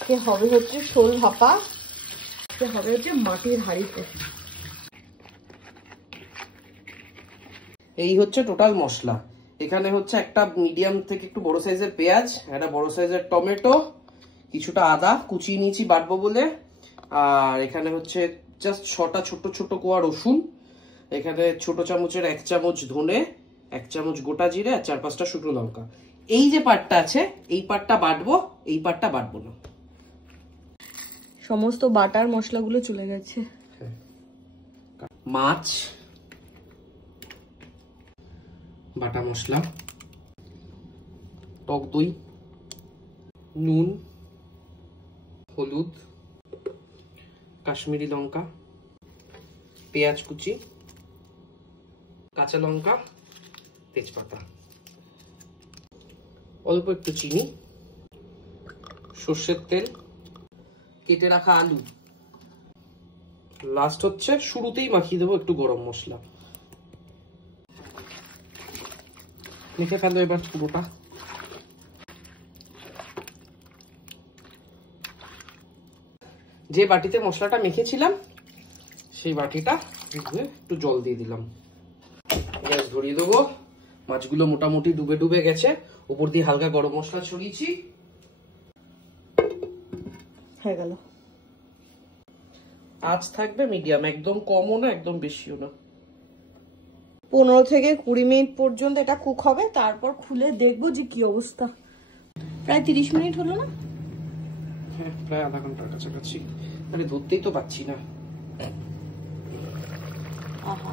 আজকে হবে হচ্ছে শোল ভাপা, আজকে হবে হচ্ছে মাটির হাঁড়িতে। এই হচ্ছে টোটাল মশলা। এখানে হচ্ছে একটা মিডিয়াম থেকে একটু বড় সাইজের পেঁয়াজ, একটা বড় সাইজের টমেটো, কিছুটা আদা কুচিয়ে নিয়েছি বাটবো বলে, আর এখানে হচ্ছে জাস্ট 6টা ছোট ছোট কোয়া রসুন, এখানে ছোট চামচের 1 চামচ ধনে, 1 চামচ গোটা জিরে, আর 4-5টা শুকনো লঙ্কা। এই যে পার্টটা আছে এই পার্টটা বাটবো, এই পার্টটা বাটবো না। সমস্ত বাটার মশলাগুলো চলে গেছে। মাছ, বাটা মশলা, টক দই, নুন, হলুদ, কাশ্মীরি লঙ্কা, পেঁয়াজ কুচি, কাঁচা লঙ্কা, তেজপাতা, অল্প একটু চিনি, সর্ষের তেল, কেটে রাখা আলু, লাস্ট হচ্ছে শুরুতেই মাখিয়ে দেবো একটু গরম মশলা। মেখে ফেলো এবার পুরোটা। যে বাটিতে মশলাটা মেখেছিলাম সেই বাটিটা একটু জল দিয়ে দিলাম, গ্যাস ধরিয়ে দেবো। মাছগুলো মোটামুটি ডুবে ডুবে গেছে, উপর দিয়ে হালকা গরম মশলা ছড়িয়েছি, হয়ে গেল। আঁচ থাকবে মিডিয়াম, একদম কমও না একদম বেশিও না। 15 থেকে 20 মিনিট পর্যন্ত এটা কুক হবে, তারপর খুলে দেখবো যে কি অবস্থা। প্রায় 30 মিনিট হলো না? হ্যাঁ, প্রায় আধা ঘন্টার কাছাকাছি। আরে ধরতেই তো পাচ্ছি না। আহা